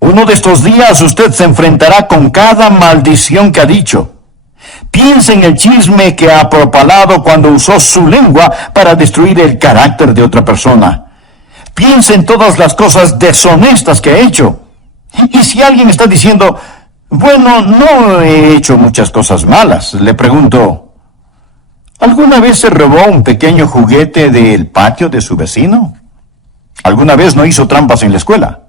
Uno de estos días usted se enfrentará con cada maldición que ha dicho. Piense en el chisme que ha propalado cuando usó su lengua para destruir el carácter de otra persona. Piense en todas las cosas deshonestas que ha hecho. Y si alguien está diciendo, bueno, no he hecho muchas cosas malas, le pregunto, ¿alguna vez se robó un pequeño juguete del patio de su vecino? ¿Alguna vez no hizo trampas en la escuela?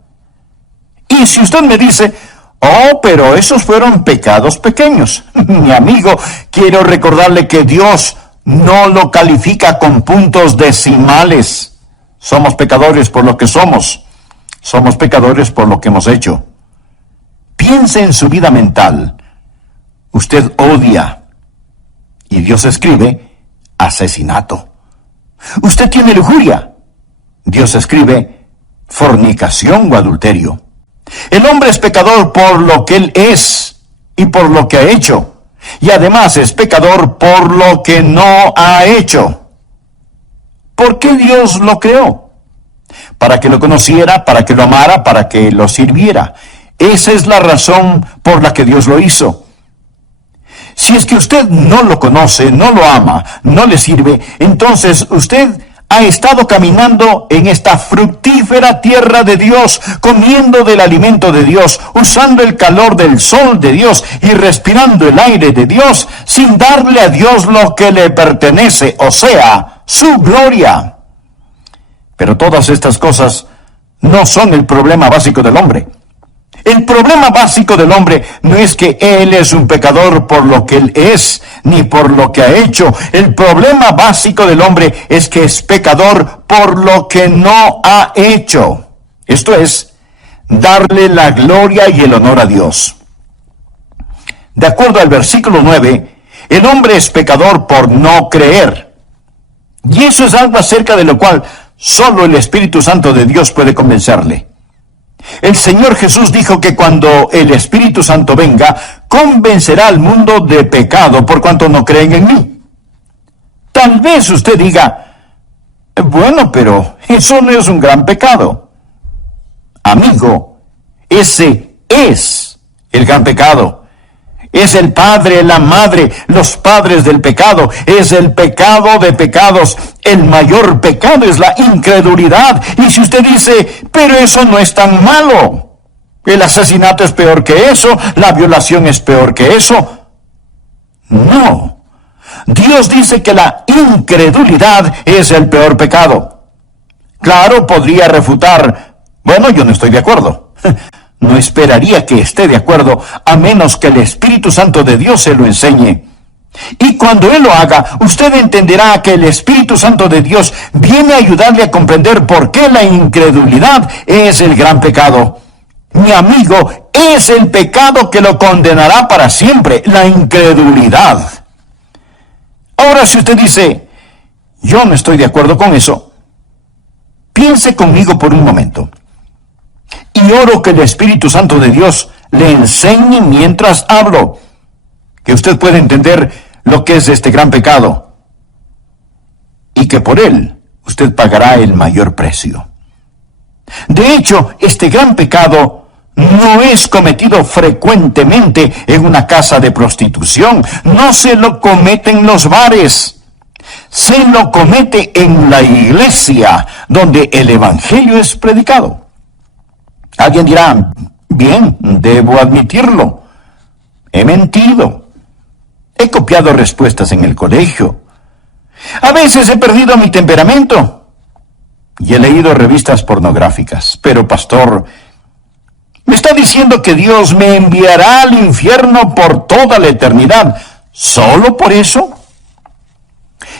Y si usted me dice, oh, pero esos fueron pecados pequeños, mi amigo, quiero recordarle que Dios no lo califica con puntos decimales. Somos pecadores por lo que somos. Somos pecadores por lo que hemos hecho. Piense en su vida mental. Usted odia. Y Dios escribe asesinato. Usted tiene lujuria. Dios escribe fornicación o adulterio. El hombre es pecador por lo que él es y por lo que ha hecho. Y además es pecador por lo que no ha hecho. ¿Por qué Dios lo creó? Para que lo conociera, para que lo amara, para que lo sirviera. Esa es la razón por la que Dios lo hizo. Si es que usted no lo conoce, no lo ama, no le sirve, entonces usted ha estado caminando en esta fructífera tierra de Dios, comiendo del alimento de Dios, usando el calor del sol de Dios y respirando el aire de Dios, sin darle a Dios lo que le pertenece, o sea, su gloria. Pero todas estas cosas no son el problema básico del hombre. El problema básico del hombre no es que él es un pecador por lo que él es, ni por lo que ha hecho. El problema básico del hombre es que es pecador por lo que no ha hecho. Esto es, darle la gloria y el honor a Dios. De acuerdo al versículo 9, el hombre es pecador por no creer. Y eso es algo acerca de lo cual solo el Espíritu Santo de Dios puede convencerle. El Señor Jesús dijo que cuando el Espíritu Santo venga, convencerá al mundo de pecado por cuanto no creen en mí. Tal vez usted diga, bueno, pero eso no es un gran pecado. Amigo, ese es el gran pecado. Es el padre, la madre, los padres del pecado. Es el pecado de pecados. El mayor pecado es la incredulidad. Y si usted dice, pero eso no es tan malo. El asesinato es peor que eso. La violación es peor que eso. No. Dios dice que la incredulidad es el peor pecado. Claro, podría refutar, bueno, yo no estoy de acuerdo. No esperaría que esté de acuerdo, a menos que el Espíritu Santo de Dios se lo enseñe. Y cuando Él lo haga, usted entenderá que el Espíritu Santo de Dios viene a ayudarle a comprender por qué la incredulidad es el gran pecado. Mi amigo, es el pecado que lo condenará para siempre, la incredulidad. Ahora, si usted dice, yo no estoy de acuerdo con eso, piense conmigo por un momento. Y oro que el Espíritu Santo de Dios le enseñe mientras hablo, que usted pueda entender lo que es este gran pecado, y que por él usted pagará el mayor precio. De hecho, este gran pecado no es cometido frecuentemente en una casa de prostitución, no se lo comete en los bares, se lo comete en la iglesia, donde el Evangelio es predicado. Alguien dirá, bien, debo admitirlo. He mentido. He copiado respuestas en el colegio. A veces he perdido mi temperamento. Y he leído revistas pornográficas. Pero, pastor, ¿me está diciendo que Dios me enviará al infierno por toda la eternidad solo por eso?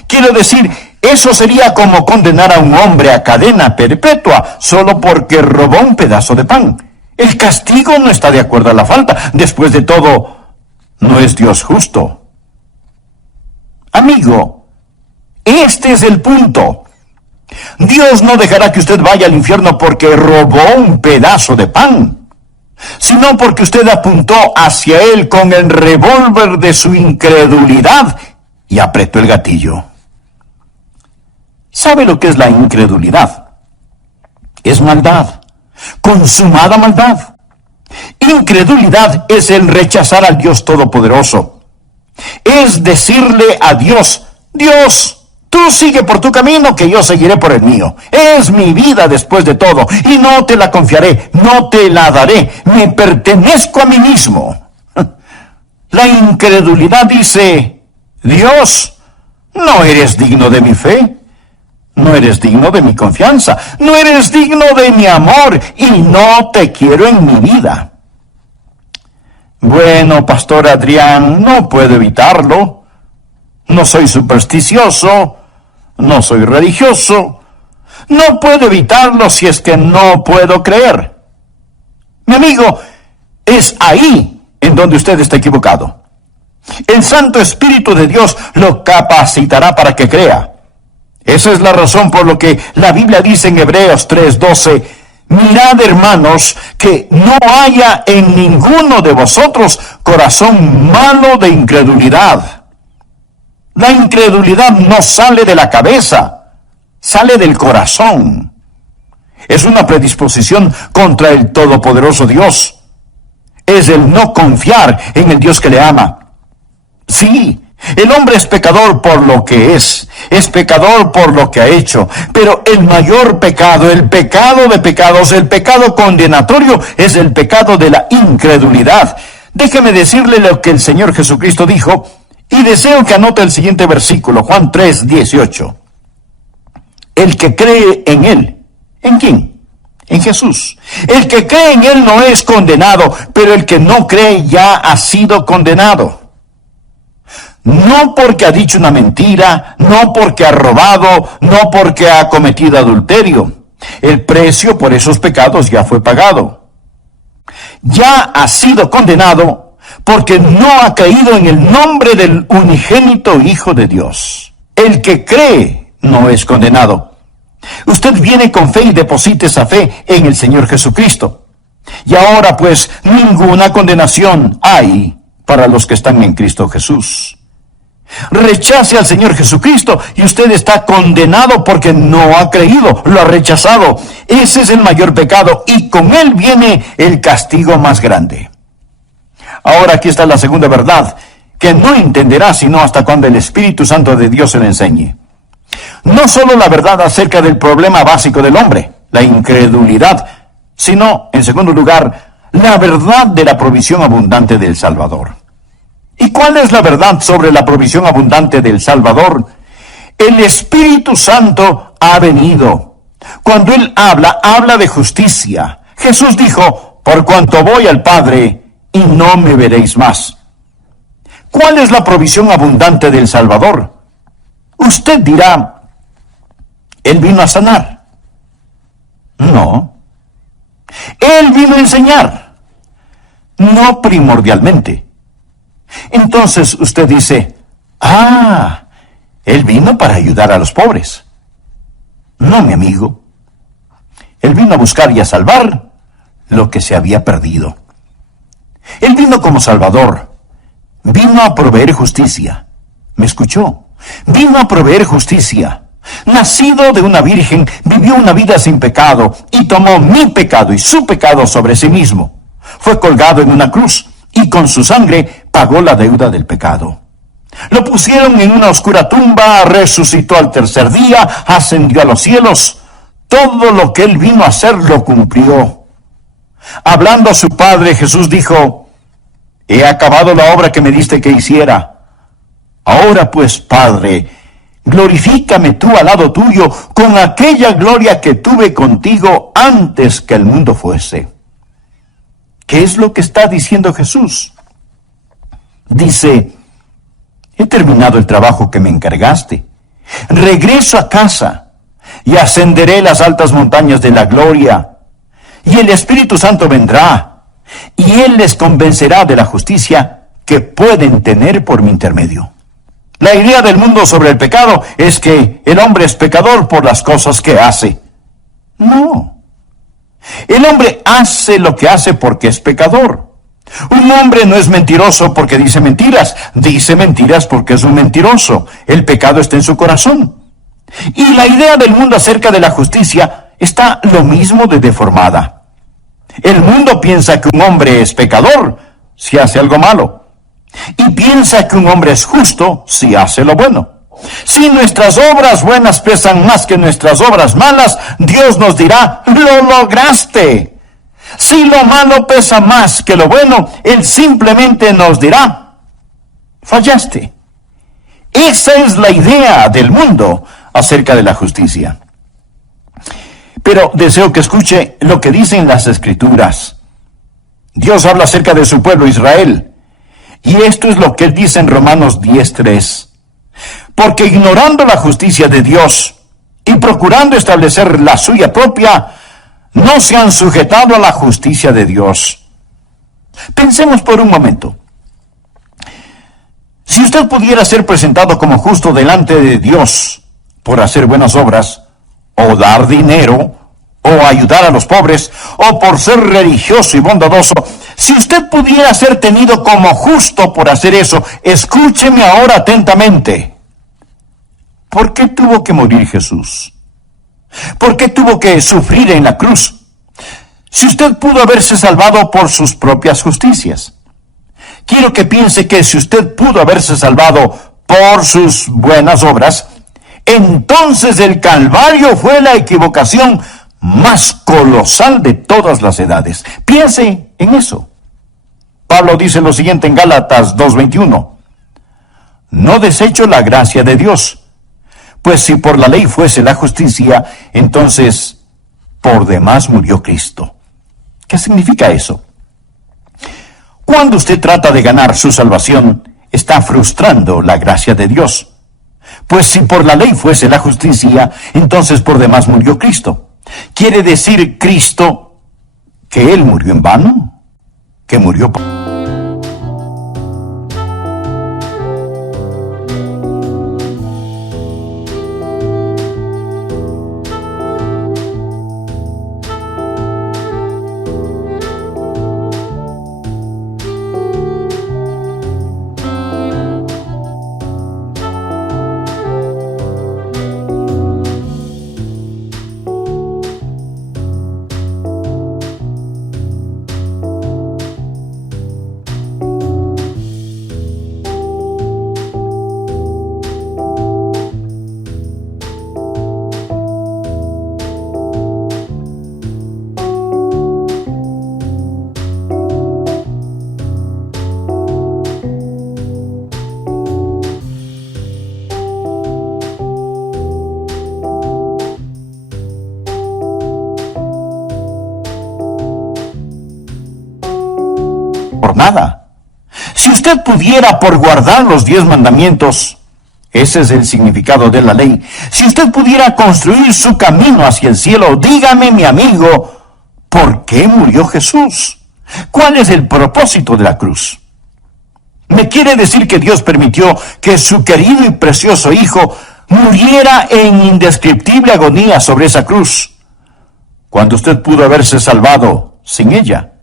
Quiero decir, eso sería como condenar a un hombre a cadena perpetua solo porque robó un pedazo de pan. El castigo no está de acuerdo a la falta. Después de todo, no es Dios justo. Amigo, este es el punto. Dios no dejará que usted vaya al infierno porque robó un pedazo de pan, sino porque usted apuntó hacia él con el revólver de su incredulidad y apretó el gatillo. ¿Sabe lo que es la incredulidad? Es maldad, consumada maldad. Incredulidad es el rechazar al Dios Todopoderoso. Es decirle a Dios, Dios, tú sigue por tu camino, que yo seguiré por el mío. Es mi vida después de todo, y no te la confiaré, no te la daré. Me pertenezco a mí mismo. La incredulidad dice, Dios, no eres digno de mi fe, no eres digno de mi confianza, no eres digno de mi amor, y no te quiero en mi vida. Bueno, Pastor Adrián, no puedo evitarlo. No soy supersticioso, no soy religioso. No puedo evitarlo si es que no puedo creer. Mi amigo, es ahí en donde usted está equivocado. El Santo Espíritu de Dios lo capacitará para que crea. Esa es la razón por lo que la Biblia dice en Hebreos 3:12, mirad, hermanos, que no haya en ninguno de vosotros corazón malo de incredulidad. La incredulidad no sale de la cabeza, sale del corazón. Es una predisposición contra el Todopoderoso Dios. Es el no confiar en el Dios que le ama. Sí, el hombre es pecador por lo que es pecador por lo que ha hecho, pero el mayor pecado, el pecado de pecados, el pecado condenatorio, es el pecado de la incredulidad. Déjeme decirle lo que el Señor Jesucristo dijo, y deseo que anote el siguiente versículo, Juan 3:18. El que cree en Él, ¿en quién? En Jesús. El que cree en Él no es condenado, pero el que no cree ya ha sido condenado. No porque ha dicho una mentira, no porque ha robado, no porque ha cometido adulterio. El precio por esos pecados ya fue pagado. Ya ha sido condenado porque no ha creído en el nombre del unigénito Hijo de Dios. El que cree no es condenado. Usted viene con fe y deposita esa fe en el Señor Jesucristo. Y ahora pues ninguna condenación hay para los que están en Cristo Jesús. Rechace al Señor Jesucristo y usted está condenado porque no ha creído, lo ha rechazado. Ese es el mayor pecado y con él viene el castigo más grande. Ahora aquí está la segunda verdad, que no entenderá sino hasta cuando el Espíritu Santo de Dios se le enseñe. No solo la verdad acerca del problema básico del hombre, la incredulidad, sino, en segundo lugar, la verdad de la provisión abundante del Salvador. ¿Y cuál es la verdad sobre la provisión abundante del Salvador? El Espíritu Santo ha venido. Cuando Él habla de justicia. Jesús dijo, por cuanto voy al Padre, y no me veréis más. ¿Cuál es la provisión abundante del Salvador? Usted dirá, Él vino a sanar. No. Él vino a enseñar. No primordialmente. Entonces usted dice, Él vino para ayudar a los pobres. No, mi amigo. Él vino a buscar y a salvar lo que se había perdido. Él vino como Salvador. Vino a proveer justicia. ¿Me escuchó? Vino a proveer justicia. Nacido de una virgen, vivió una vida sin pecado y tomó mi pecado y su pecado sobre sí mismo. Fue colgado en una cruz y con su sangre pagó la deuda del pecado. Lo pusieron en una oscura tumba, resucitó al tercer día, ascendió a los cielos. Todo lo que Él vino a hacer lo cumplió. Hablando a su Padre, Jesús dijo, he acabado la obra que me diste que hiciera. Ahora pues, Padre, glorifícame tú al lado tuyo con aquella gloria que tuve contigo antes que el mundo fuese. ¿Qué es lo que está diciendo Jesús? Dice, he terminado el trabajo que me encargaste. Regreso a casa y ascenderé las altas montañas de la gloria. Y el Espíritu Santo vendrá y Él les convencerá de la justicia que pueden tener por mi intermedio. La idea del mundo sobre el pecado es que el hombre es pecador por las cosas que hace. No. El hombre hace lo que hace porque es pecador. Un hombre no es mentiroso porque dice mentiras porque es un mentiroso. El pecado está en su corazón. Y la idea del mundo acerca de la justicia está lo mismo de deformada. El mundo piensa que un hombre es pecador si hace algo malo, y piensa que un hombre es justo si hace lo bueno. Si nuestras obras buenas pesan más que nuestras obras malas, Dios nos dirá, ¡lo lograste! Si lo malo pesa más que lo bueno, Él simplemente nos dirá, fallaste. Esa es la idea del mundo acerca de la justicia. Pero deseo que escuche lo que dicen las Escrituras. Dios habla acerca de su pueblo Israel. Y esto es lo que Él dice en Romanos 10:3. Porque ignorando la justicia de Dios y procurando establecer la suya propia, no se han sujetado a la justicia de Dios. Pensemos por un momento. Si usted pudiera ser presentado como justo delante de Dios por hacer buenas obras, o dar dinero, o ayudar a los pobres, o por ser religioso y bondadoso, si usted pudiera ser tenido como justo por hacer eso, escúcheme ahora atentamente. ¿Por qué tuvo que morir Jesús? ¿Por qué tuvo que sufrir en la cruz? Si usted pudo haberse salvado por sus propias justicias. Quiero que piense que si usted pudo haberse salvado por sus buenas obras, entonces el Calvario fue la equivocación más colosal de todas las edades. Piense en eso. Pablo dice lo siguiente en Gálatas 2:21. No desecho la gracia de Dios, pues si por la ley fuese la justicia, entonces por demás murió Cristo. ¿Qué significa eso? Cuando usted trata de ganar su salvación, está frustrando la gracia de Dios. Pues si por la ley fuese la justicia, entonces por demás murió Cristo. ¿Quiere decir Cristo que Él murió en vano? ¿Que murió por... nada? Si usted pudiera por guardar los 10 mandamientos, ese es el significado de la ley, si usted pudiera construir su camino hacia el cielo, dígame, mi amigo, ¿por qué murió Jesús? ¿Cuál es el propósito de la cruz? ¿Me quiere decir que Dios permitió que su querido y precioso Hijo muriera en indescriptible agonía sobre esa cruz, cuando usted pudo haberse salvado sin ella?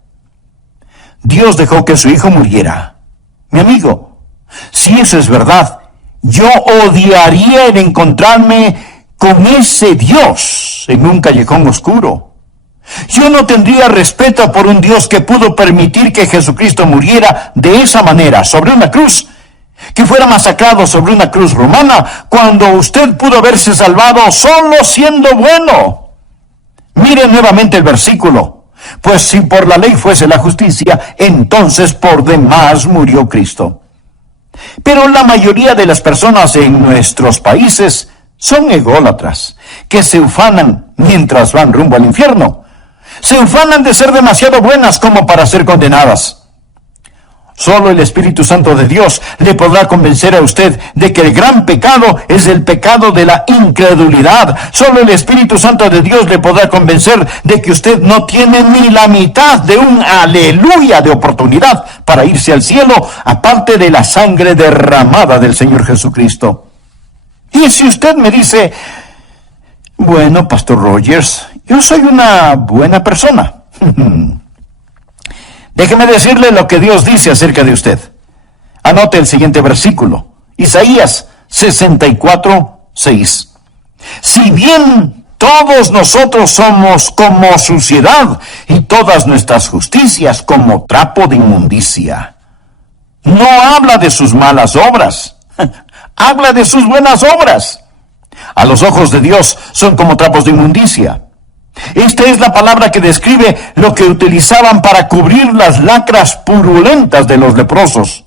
Dios dejó que su Hijo muriera. Mi amigo, si eso es verdad, yo odiaría el encontrarme con ese Dios en un callejón oscuro. Yo no tendría respeto por un Dios que pudo permitir que Jesucristo muriera de esa manera, sobre una cruz, que fuera masacrado sobre una cruz romana, cuando usted pudo haberse salvado solo siendo bueno. Mire nuevamente el versículo. Pues si por la ley fuese la justicia, entonces por demás murió Cristo. Pero la mayoría de las personas en nuestros países son ególatras, que se ufanan mientras van rumbo al infierno. Se ufanan de ser demasiado buenas como para ser condenadas. Solo el Espíritu Santo de Dios le podrá convencer a usted de que el gran pecado es el pecado de la incredulidad. Solo el Espíritu Santo de Dios le podrá convencer de que usted no tiene ni la mitad de un aleluya de oportunidad para irse al cielo, aparte de la sangre derramada del Señor Jesucristo. Y si usted me dice, bueno, Pastor Rogers, yo soy una buena persona. Déjeme decirle lo que Dios dice acerca de usted. Anote el siguiente versículo. Isaías 64:6. Si bien Todos nosotros somos como suciedad y todas nuestras justicias como trapo de inmundicia. No habla de sus malas obras, habla de sus buenas obras. A los ojos de Dios son como trapos de inmundicia. Esta es la palabra que describe lo que utilizaban para cubrir las lacras purulentas de los leprosos.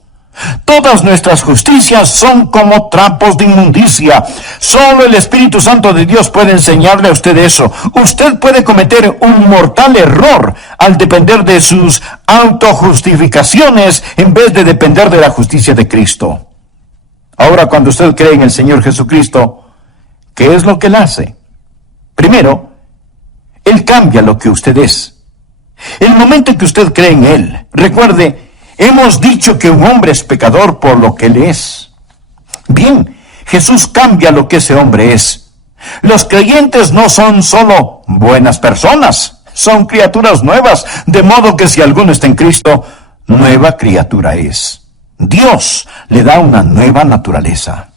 Todas nuestras justicias son como trapos de inmundicia. Solo el Espíritu Santo de Dios puede enseñarle a usted eso. Usted puede cometer un mortal error al depender de sus autojustificaciones en vez de depender de la justicia de Cristo. Ahora, cuando usted cree en el Señor Jesucristo, ¿qué es lo que Él hace? Primero, Él cambia lo que usted es. El momento que usted cree en Él, recuerde, hemos dicho que un hombre es pecador por lo que él es. Bien, Jesús cambia lo que ese hombre es. Los creyentes no son solo buenas personas, son criaturas nuevas, de modo que si alguno está en Cristo, nueva criatura es. Dios le da una nueva naturaleza.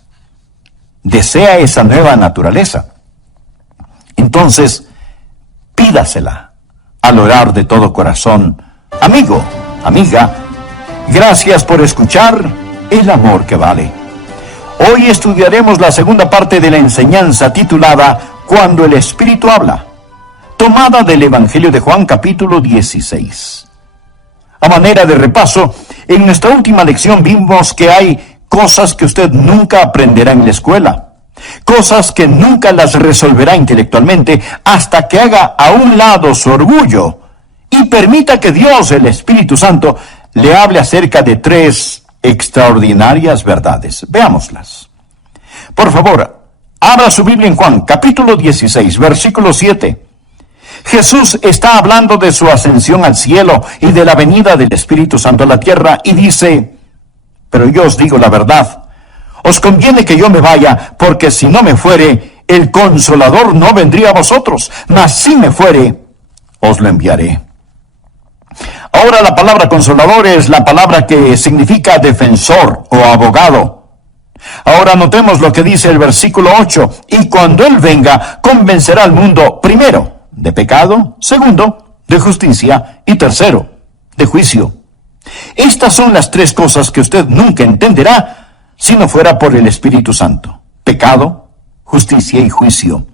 ¿Desea esa nueva naturaleza? Entonces, pídasela al orar de todo corazón. Amigo, amiga, gracias por escuchar El Amor que Vale. Hoy estudiaremos la segunda parte de la enseñanza titulada Cuando el Espíritu habla, tomada del Evangelio de Juan capítulo 16. A manera de repaso, en nuestra última lección vimos que hay cosas que usted nunca aprenderá en la escuela, cosas que nunca las resolverá intelectualmente hasta que haga a un lado su orgullo y permita que Dios, el Espíritu Santo, le hable acerca de 3 extraordinarias verdades. Veámoslas. Por favor, abra su Biblia en Juan, capítulo 16, versículo 7. Jesús está hablando de su ascensión al cielo y de la venida del Espíritu Santo a la tierra y dice, pero yo os digo la verdad, os conviene que yo me vaya, porque si no me fuere, el Consolador no vendría a vosotros, mas si me fuere, os lo enviaré. Ahora la palabra consolador es la palabra que significa defensor o abogado. Ahora notemos lo que dice el versículo 8. Y cuando Él venga, convencerá al mundo, primero, de pecado, segundo, de justicia y tercero, de juicio. Estas son las 3 cosas que usted nunca entenderá si no fuera por el Espíritu Santo. Pecado, justicia y juicio.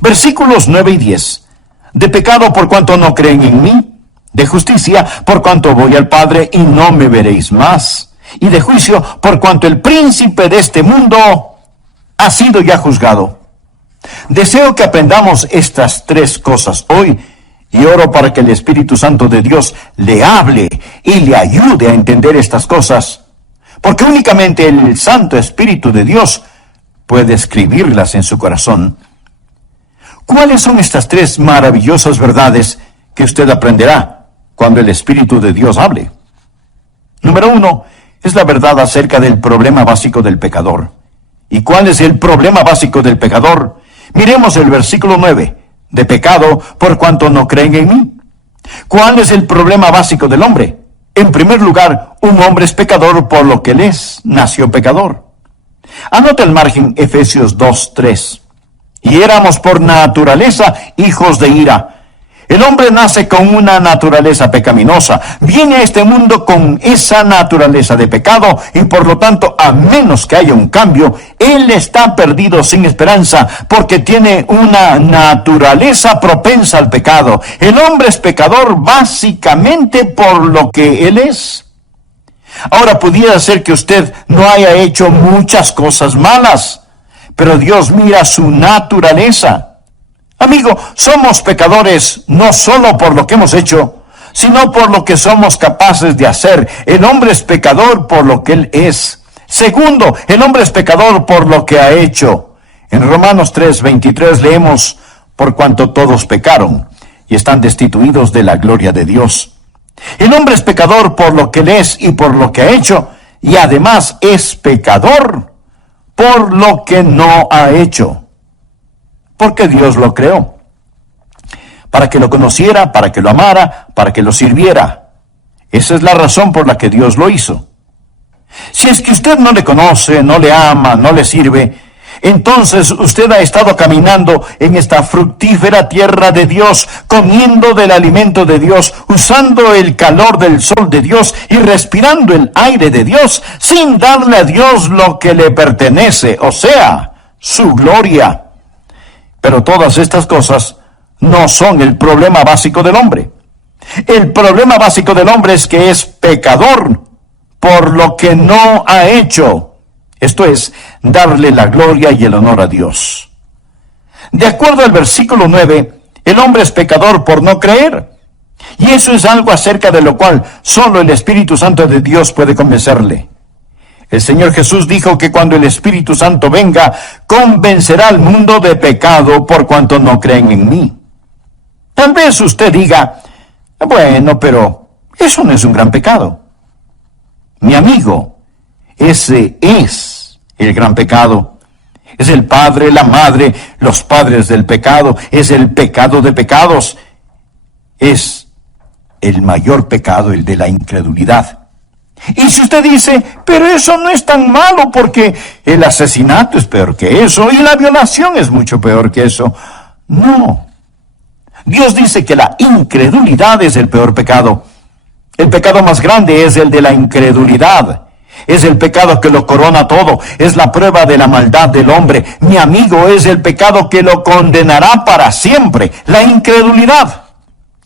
Versículos 9 y 10. De pecado por cuanto no creen en mí. De justicia, por cuanto voy al Padre y no me veréis más. Y de juicio, por cuanto el príncipe de este mundo ha sido ya juzgado. Deseo que aprendamos estas 3 cosas hoy y oro para que el Espíritu Santo de Dios le hable y le ayude a entender estas cosas, porque únicamente el Santo Espíritu de Dios puede escribirlas en su corazón. ¿Cuáles son estas 3 maravillosas verdades que usted aprenderá cuando el Espíritu de Dios hable? Número 1, es la verdad acerca del problema básico del pecador. ¿Y cuál es el problema básico del pecador? Miremos el versículo 9. De pecado, por cuanto no creen en mí. ¿Cuál es el problema básico del hombre? En primer lugar, un hombre es pecador por lo que él es, nació pecador. Anota el margen Efesios 2:3. Y éramos por naturaleza hijos de ira. El hombre nace con una naturaleza pecaminosa, viene a este mundo con esa naturaleza de pecado y por lo tanto, a menos que haya un cambio, él está perdido sin esperanza porque tiene una naturaleza propensa al pecado. El hombre es pecador básicamente por lo que él es. Ahora, pudiera ser que usted no haya hecho muchas cosas malas, pero Dios mira su naturaleza. Amigo, somos pecadores no solo por lo que hemos hecho, sino por lo que somos capaces de hacer. El hombre es pecador por lo que él es. Segundo, el hombre es pecador por lo que ha hecho. En Romanos 3:23 leemos, por cuanto todos pecaron y están destituidos de la gloria de Dios. El hombre es pecador por lo que él es y por lo que ha hecho, y además es pecador por lo que no ha hecho. Porque Dios lo creó, para que lo conociera, para que lo amara, para que lo sirviera. Esa es la razón por la que Dios lo hizo. Si es que usted no le conoce, no le ama, no le sirve, entonces usted ha estado caminando en esta fructífera tierra de Dios, comiendo del alimento de Dios, usando el calor del sol de Dios y respirando el aire de Dios, sin darle a Dios lo que le pertenece, o sea, su gloria. Pero todas estas cosas no son el problema básico del hombre. El problema básico del hombre es que es pecador por lo que no ha hecho. Esto es, darle la gloria y el honor a Dios. De acuerdo al versículo 9, el hombre es pecador por no creer. Y eso es algo acerca de lo cual solo el Espíritu Santo de Dios puede convencerle. El Señor Jesús dijo que cuando el Espíritu Santo venga, convencerá al mundo de pecado por cuanto no creen en mí. Tal vez usted diga, bueno, pero eso no es un gran pecado. Mi amigo, ese es el gran pecado. Es el padre, la madre, los padres del pecado. Es el pecado de pecados. Es el mayor pecado, el de la incredulidad. Y si usted dice, pero eso no es tan malo porque el asesinato es peor que eso y la violación es mucho peor que eso. No. Dios dice que la incredulidad es el peor pecado. El pecado más grande es el de la incredulidad. Es el pecado que lo corona todo. Es la prueba de la maldad del hombre. Mi amigo, es el pecado que lo condenará para siempre. La incredulidad.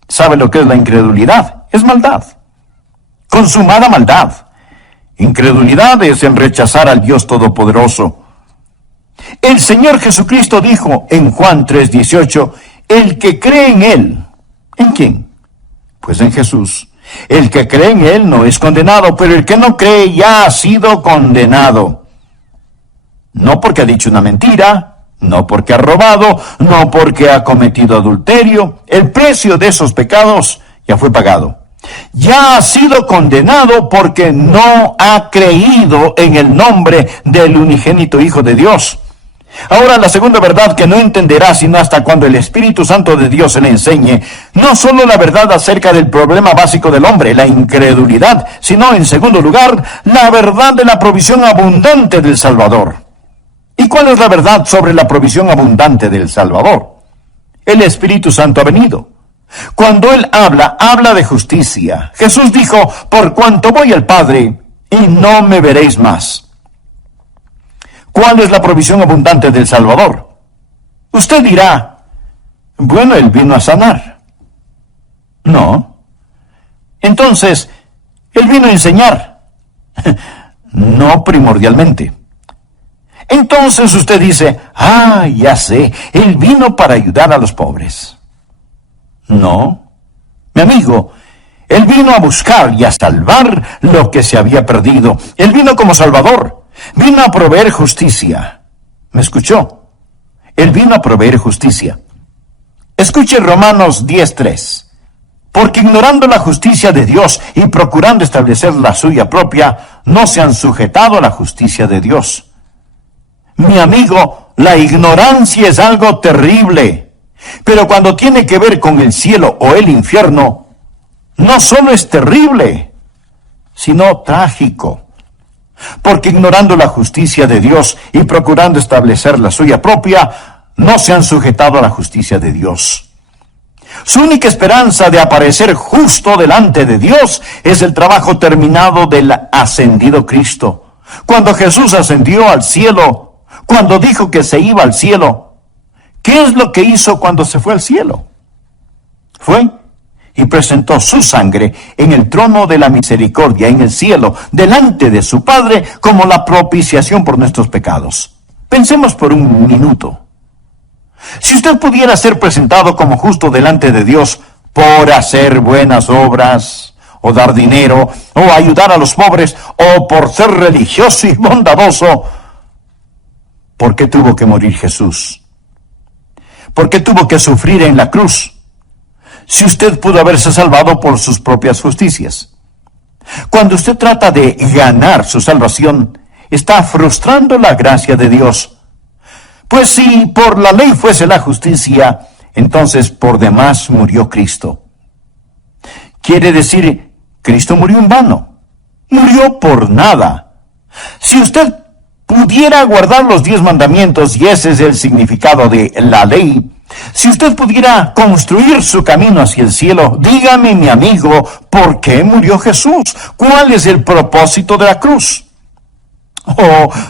¿Sabe lo que es la incredulidad? Es maldad. Consumada maldad. Incredulidad es en rechazar al Dios Todopoderoso. El Señor Jesucristo dijo en Juan 3:18, el que cree en Él. ¿En quién? Pues en Jesús. El que cree en Él no es condenado, pero el que no cree ya ha sido condenado. No porque ha dicho una mentira, no porque ha robado, no porque ha cometido adulterio. El precio de esos pecados ya fue pagado. Ya ha sido condenado porque no ha creído en el nombre del unigénito Hijo de Dios. Ahora, la segunda verdad que no entenderá sino hasta cuando el Espíritu Santo de Dios se le enseñe, no solo la verdad acerca del problema básico del hombre, la incredulidad, sino, en segundo lugar, la verdad de la provisión abundante del Salvador. ¿Y cuál es la verdad sobre la provisión abundante del Salvador? El Espíritu Santo ha venido. Cuando Él habla de justicia. Jesús dijo, por cuanto voy al Padre, y no me veréis más. ¿Cuál es la provisión abundante del Salvador? Usted dirá, bueno, Él vino a sanar. No. Entonces, Él vino a enseñar. No primordialmente. Entonces usted dice, ya sé, Él vino para ayudar a los pobres. No, mi amigo, Él vino a buscar y a salvar lo que se había perdido. Él vino como Salvador, vino a proveer justicia. ¿Me escuchó? Él vino a proveer justicia. Escuche Romanos 10:3. Porque ignorando la justicia de Dios y procurando establecer la suya propia, no se han sujetado a la justicia de Dios. Mi amigo, la ignorancia es algo terrible. Pero cuando tiene que ver con el cielo o el infierno, no solo es terrible, sino trágico. Porque ignorando la justicia de Dios y procurando establecer la suya propia, no se han sujetado a la justicia de Dios. Su única esperanza de aparecer justo delante de Dios es el trabajo terminado del ascendido Cristo. Cuando Jesús ascendió al cielo, cuando dijo que se iba al cielo, ¿qué es lo que hizo cuando se fue al cielo? Fue y presentó su sangre en el trono de la misericordia en el cielo, delante de su Padre, como la propiciación por nuestros pecados. Pensemos por un minuto. Si usted pudiera ser presentado como justo delante de Dios por hacer buenas obras, o dar dinero, o ayudar a los pobres, o por ser religioso y bondadoso, ¿por qué tuvo que morir Jesús? ¿Por qué tuvo que sufrir en la cruz? Si usted pudo haberse salvado por sus propias justicias. Cuando usted trata de ganar su salvación, está frustrando la gracia de Dios. Pues si por la ley fuese la justicia, entonces por demás murió Cristo. Quiere decir, Cristo murió en vano. Murió por nada. Si usted pudiera guardar los 10 mandamientos, y ese es el significado de la ley, si usted pudiera construir su camino hacia el cielo, dígame, mi amigo, ¿por qué murió Jesús? ¿Cuál es el propósito de la cruz?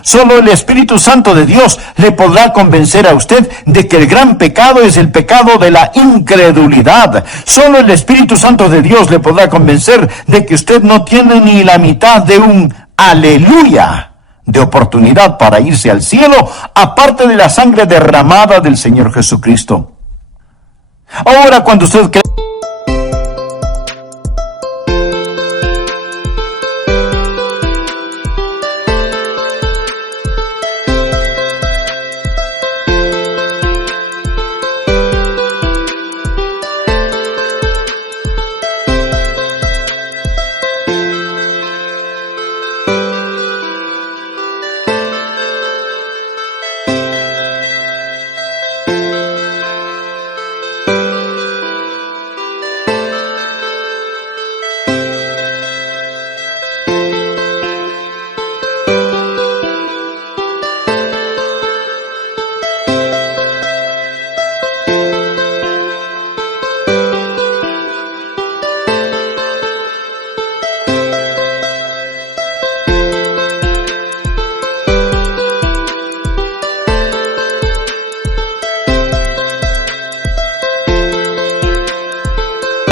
Solo el Espíritu Santo de Dios le podrá convencer a usted de que el gran pecado es el pecado de la incredulidad. Solo el Espíritu Santo de Dios le podrá convencer de que usted no tiene ni la mitad de un aleluya de oportunidad para irse al cielo, aparte de la sangre derramada del Señor Jesucristo. Ahora, cuando usted cree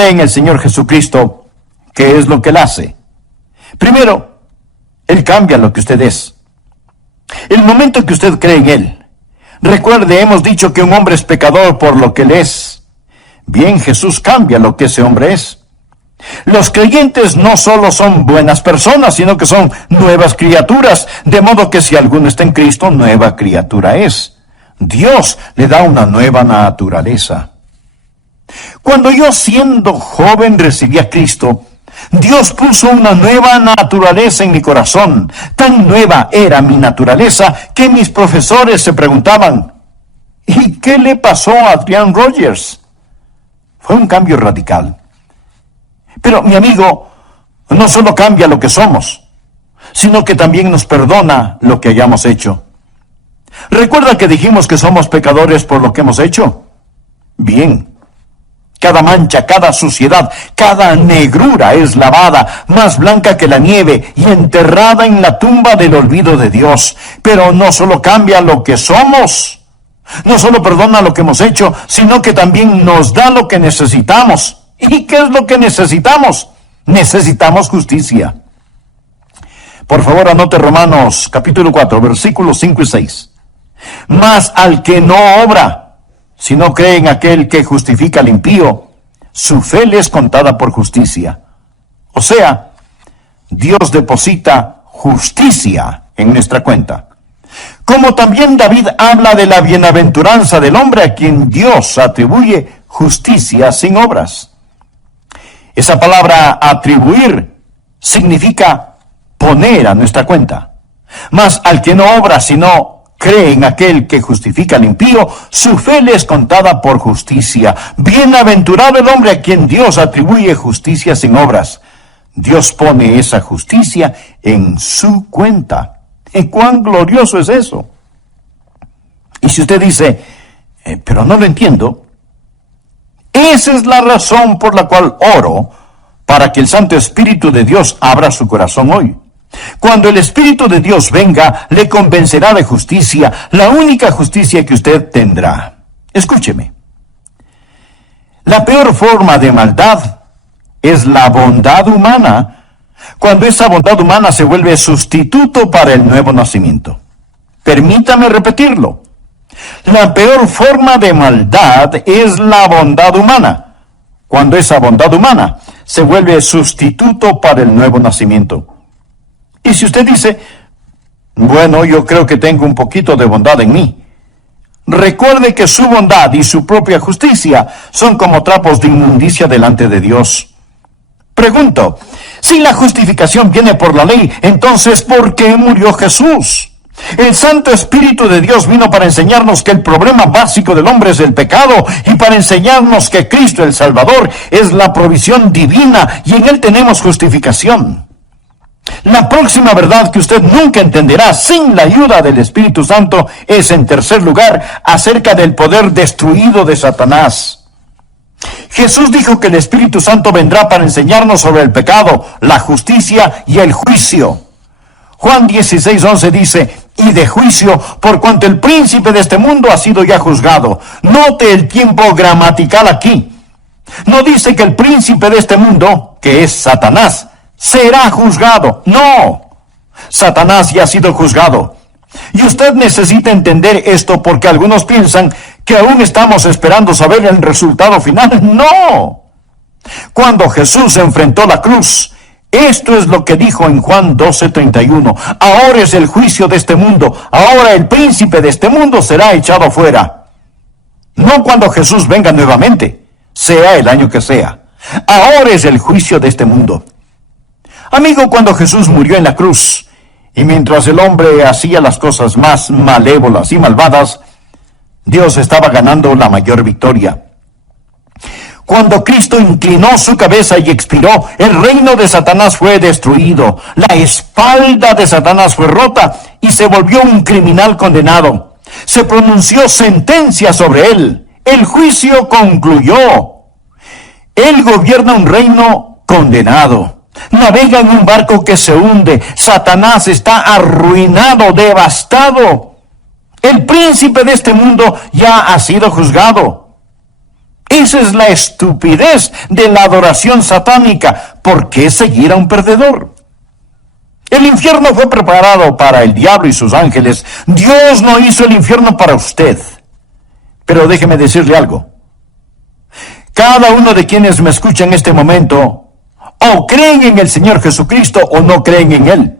en el Señor Jesucristo, ¿qué es lo que Él hace? Primero, Él cambia lo que usted es. El momento que usted cree en Él, recuerde, hemos dicho que un hombre es pecador por lo que Él es. Bien, Jesús cambia lo que ese hombre es. Los creyentes no solo son buenas personas, sino que son nuevas criaturas, de modo que si alguno está en Cristo, nueva criatura es. Dios le da una nueva naturaleza. Cuando yo, siendo joven, recibí a Cristo, Dios puso una nueva naturaleza en mi corazón. Tan nueva era mi naturaleza que mis profesores se preguntaban, ¿y qué le pasó a Adrian Rogers? Fue un cambio radical. Pero, mi amigo, no solo cambia lo que somos, sino que también nos perdona lo que hayamos hecho. ¿Recuerda que dijimos que somos pecadores por lo que hemos hecho? Bien. Cada mancha, cada suciedad, cada negrura es lavada, más blanca que la nieve, y enterrada en la tumba del olvido de Dios. Pero no solo cambia lo que somos, no solo perdona lo que hemos hecho, sino que también nos da lo que necesitamos. ¿Y qué es lo que necesitamos? Necesitamos justicia. Por favor, anote Romanos capítulo 4, versículos 5 y 6. Mas al que no obra, si no cree en aquel que justifica al impío, su fe le es contada por justicia. O sea, Dios deposita justicia en nuestra cuenta. Como también David habla de la bienaventuranza del hombre a quien Dios atribuye justicia sin obras. Esa palabra atribuir significa poner a nuestra cuenta. Mas al que no obra, sino cree en aquel que justifica al impío, su fe le es contada por justicia. Bienaventurado el hombre a quien Dios atribuye justicia sin obras. Dios pone esa justicia en su cuenta. ¿Y cuán glorioso es eso? Y si usted dice, pero no lo entiendo, esa es la razón por la cual oro para que el Santo Espíritu de Dios abra su corazón hoy. Cuando el Espíritu de Dios venga, le convencerá de justicia, la única justicia que usted tendrá. Escúcheme. La peor forma de maldad es la bondad humana, cuando esa bondad humana se vuelve sustituto para el nuevo nacimiento. Permítame repetirlo. La peor forma de maldad es la bondad humana, cuando esa bondad humana se vuelve sustituto para el nuevo nacimiento. Y si usted dice, bueno, yo creo que tengo un poquito de bondad en mí, recuerde que su bondad y su propia justicia son como trapos de inmundicia delante de Dios. Pregunto, si la justificación viene por la ley, entonces ¿por qué murió Jesús? El Santo Espíritu de Dios vino para enseñarnos que el problema básico del hombre es el pecado, y para enseñarnos que Cristo el Salvador es la provisión divina, y en Él tenemos justificación. La próxima verdad que usted nunca entenderá sin la ayuda del Espíritu Santo es, en tercer lugar, acerca del poder destruido de Satanás. Jesús dijo que el Espíritu Santo vendrá para enseñarnos sobre el pecado, la justicia y el juicio. Juan 16:11 dice, y de juicio, por cuanto el príncipe de este mundo ha sido ya juzgado. Note el tiempo gramatical aquí. No dice que el príncipe de este mundo, que es Satanás, será juzgado. No, Satanás ya ha sido juzgado. Y usted necesita entender esto porque algunos piensan que aún estamos esperando saber el resultado final. No. Cuando Jesús enfrentó la cruz, esto es lo que dijo en Juan 12:31. Ahora es el juicio de este mundo. Ahora el príncipe de este mundo será echado fuera. No cuando Jesús venga nuevamente, sea el año que sea. Ahora es el juicio de este mundo. Amigo, cuando Jesús murió en la cruz, y mientras el hombre hacía las cosas más malévolas y malvadas, Dios estaba ganando la mayor victoria. Cuando Cristo inclinó su cabeza y expiró, el reino de Satanás fue destruido. La espalda de Satanás fue rota y se volvió un criminal condenado. Se pronunció sentencia sobre él. El juicio concluyó. Él gobierna un reino condenado. Navega en un barco que se hunde. Satanás está arruinado, devastado. El príncipe de este mundo ya ha sido juzgado. Esa es la estupidez de la adoración satánica. ¿Por qué seguir a un perdedor? El infierno fue preparado para el diablo y sus ángeles. Dios no hizo el infierno para usted. Pero déjeme decirle algo. Cada uno de quienes me escucha en este momento, o creen en el Señor Jesucristo o no creen en Él.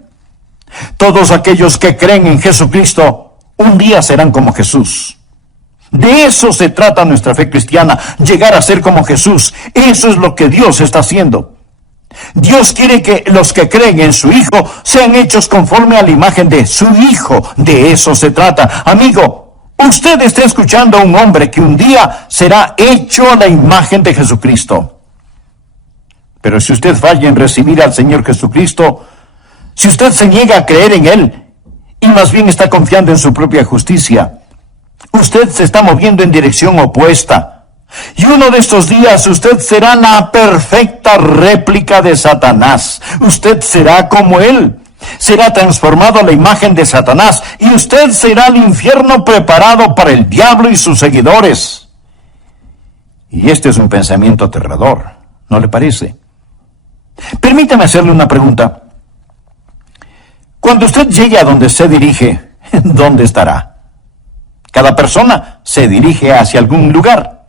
Todos aquellos que creen en Jesucristo, un día serán como Jesús. De eso se trata nuestra fe cristiana, llegar a ser como Jesús. Eso es lo que Dios está haciendo. Dios quiere que los que creen en su Hijo sean hechos conforme a la imagen de su Hijo. De eso se trata. Amigo, usted está escuchando a un hombre que un día será hecho a la imagen de Jesucristo. Pero si usted falla en recibir al Señor Jesucristo, si usted se niega a creer en Él, y más bien está confiando en su propia justicia, usted se está moviendo en dirección opuesta. Y uno de estos días usted será la perfecta réplica de Satanás. Usted será como él. Será transformado a la imagen de Satanás. Y usted será el infierno preparado para el diablo y sus seguidores. Y este es un pensamiento aterrador, ¿no le parece? Permítame hacerle una pregunta. Cuando usted llegue a donde se dirige, ¿dónde estará? Cada persona se dirige hacia algún lugar.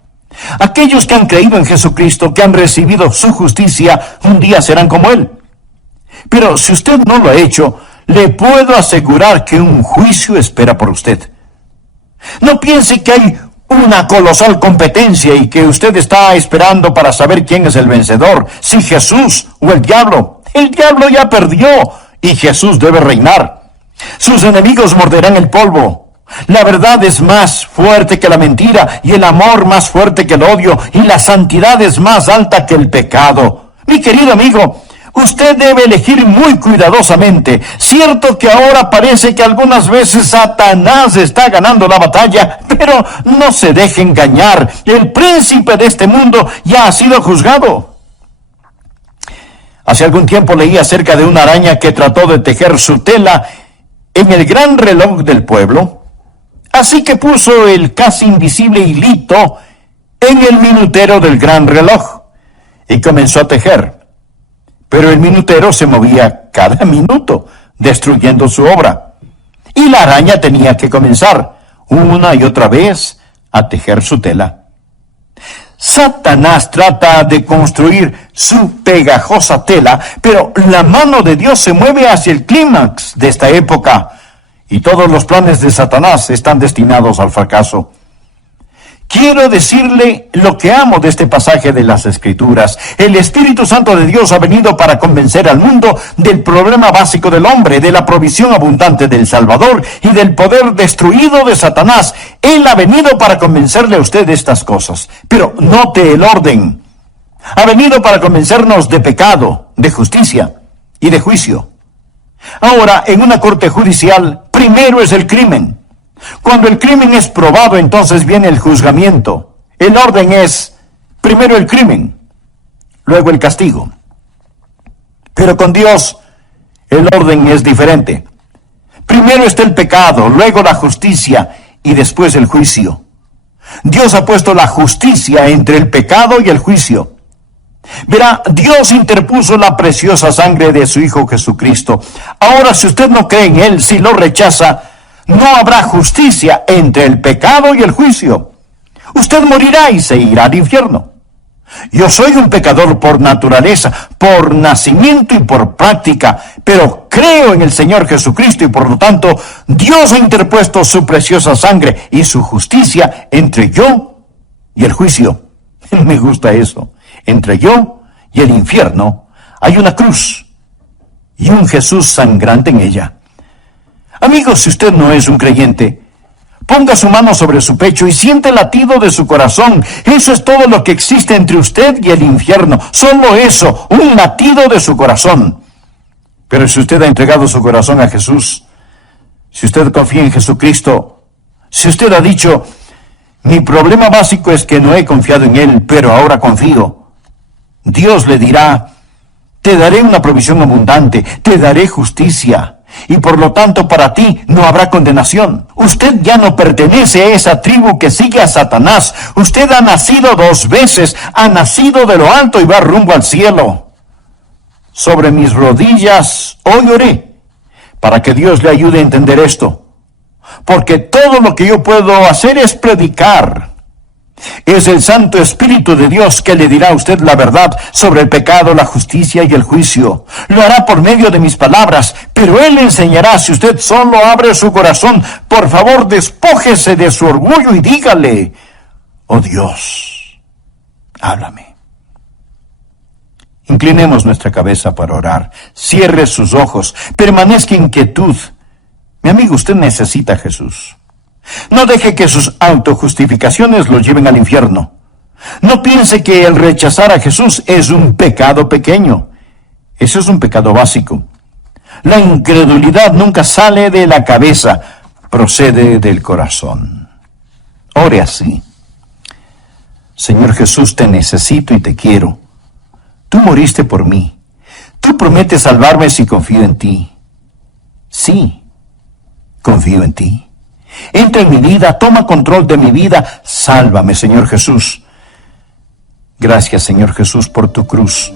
Aquellos que han creído en Jesucristo, que han recibido su justicia, un día serán como Él. Pero si usted no lo ha hecho, le puedo asegurar que un juicio espera por usted. No piense que hay una colosal competencia y que usted está esperando para saber quién es el vencedor, si Jesús o el diablo. El diablo ya perdió y Jesús debe reinar. Sus enemigos morderán el polvo. La verdad es más fuerte que la mentira, y el amor más fuerte que el odio, y la santidad es más alta que el pecado. Mi querido amigo, usted debe elegir muy cuidadosamente. Cierto que ahora parece que algunas veces Satanás está ganando la batalla, pero no se deje engañar. El príncipe de este mundo ya ha sido juzgado. Hace algún tiempo leí acerca de una araña que trató de tejer su tela en el gran reloj del pueblo. Así que puso el casi invisible hilito en el minutero del gran reloj y comenzó a tejer. Pero el minutero se movía cada minuto, destruyendo su obra. Y la araña tenía que comenzar una y otra vez a tejer su tela. Satanás trata de construir su pegajosa tela, pero la mano de Dios se mueve hacia el clímax de esta época. Y todos los planes de Satanás están destinados al fracaso. Quiero decirle lo que amo de este pasaje de las Escrituras. El Espíritu Santo de Dios ha venido para convencer al mundo del problema básico del hombre, de la provisión abundante del Salvador y del poder destruido de Satanás. Él ha venido para convencerle a usted de estas cosas. Pero note el orden. Ha venido para convencernos de pecado, de justicia y de juicio. Ahora, en una corte judicial, primero es el crimen. Cuando el crimen es probado, entonces viene el juzgamiento. El orden es, primero el crimen, luego el castigo. Pero con Dios, el orden es diferente. Primero está el pecado, luego la justicia y después el juicio. Dios ha puesto la justicia entre el pecado y el juicio. Verá, Dios interpuso la preciosa sangre de su Hijo Jesucristo. Ahora, si usted no cree en Él, si lo rechaza, no habrá justicia entre el pecado y el juicio. Usted morirá y se irá al infierno. Yo soy un pecador por naturaleza, por nacimiento y por práctica, pero creo en el Señor Jesucristo y por lo tanto Dios ha interpuesto su preciosa sangre y su justicia entre yo y el juicio. Me gusta eso. Entre yo y el infierno hay una cruz y un Jesús sangrante en ella. Amigos, si usted no es un creyente, ponga su mano sobre su pecho y siente el latido de su corazón. Eso es todo lo que existe entre usted y el infierno. Solo eso, un latido de su corazón. Pero si usted ha entregado su corazón a Jesús, si usted confía en Jesucristo, si usted ha dicho, mi problema básico es que no he confiado en Él, pero ahora confío, Dios le dirá, te daré una provisión abundante, te daré justicia. Y por lo tanto para ti no habrá condenación. Usted ya no pertenece a esa tribu que sigue a Satanás. Usted ha nacido 2 veces, ha nacido de lo alto y va rumbo al cielo. Sobre mis rodillas hoy oré para que Dios le ayude a entender esto. Porque todo lo que yo puedo hacer es predicar. Es el Santo Espíritu de Dios que le dirá a usted la verdad sobre el pecado, la justicia y el juicio. Lo hará por medio de mis palabras, pero Él le enseñará si usted solo abre su corazón. Por favor, despójese de su orgullo y dígale, oh Dios, háblame. Inclinemos nuestra cabeza para orar. Cierre sus ojos. Permanezca en quietud. Mi amigo, usted necesita a Jesús. No deje que sus autojustificaciones lo lleven al infierno. No piense que el rechazar a Jesús es un pecado pequeño. Eso es un pecado básico. La incredulidad nunca sale de la cabeza, procede del corazón. Ore así. Señor Jesús, te necesito y te quiero. Tú moriste por mí. Tú prometes salvarme si confío en ti. Sí, confío en ti. Entra en mi vida, toma control de mi vida, sálvame, Señor Jesús. Gracias, Señor Jesús, por tu cruz.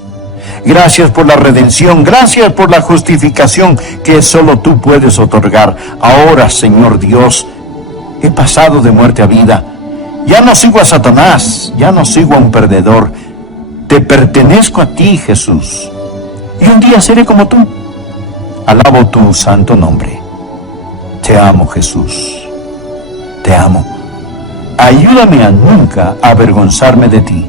Gracias por la redención, gracias por la justificación que solo tú puedes otorgar. Ahora, Señor Dios, he pasado de muerte a vida. Ya no sigo a Satanás, ya no sigo a un perdedor. Te pertenezco a ti, Jesús. Y un día seré como tú. Alabo tu santo nombre. Te amo, Jesús. Te amo. Ayúdame a nunca avergonzarme de ti.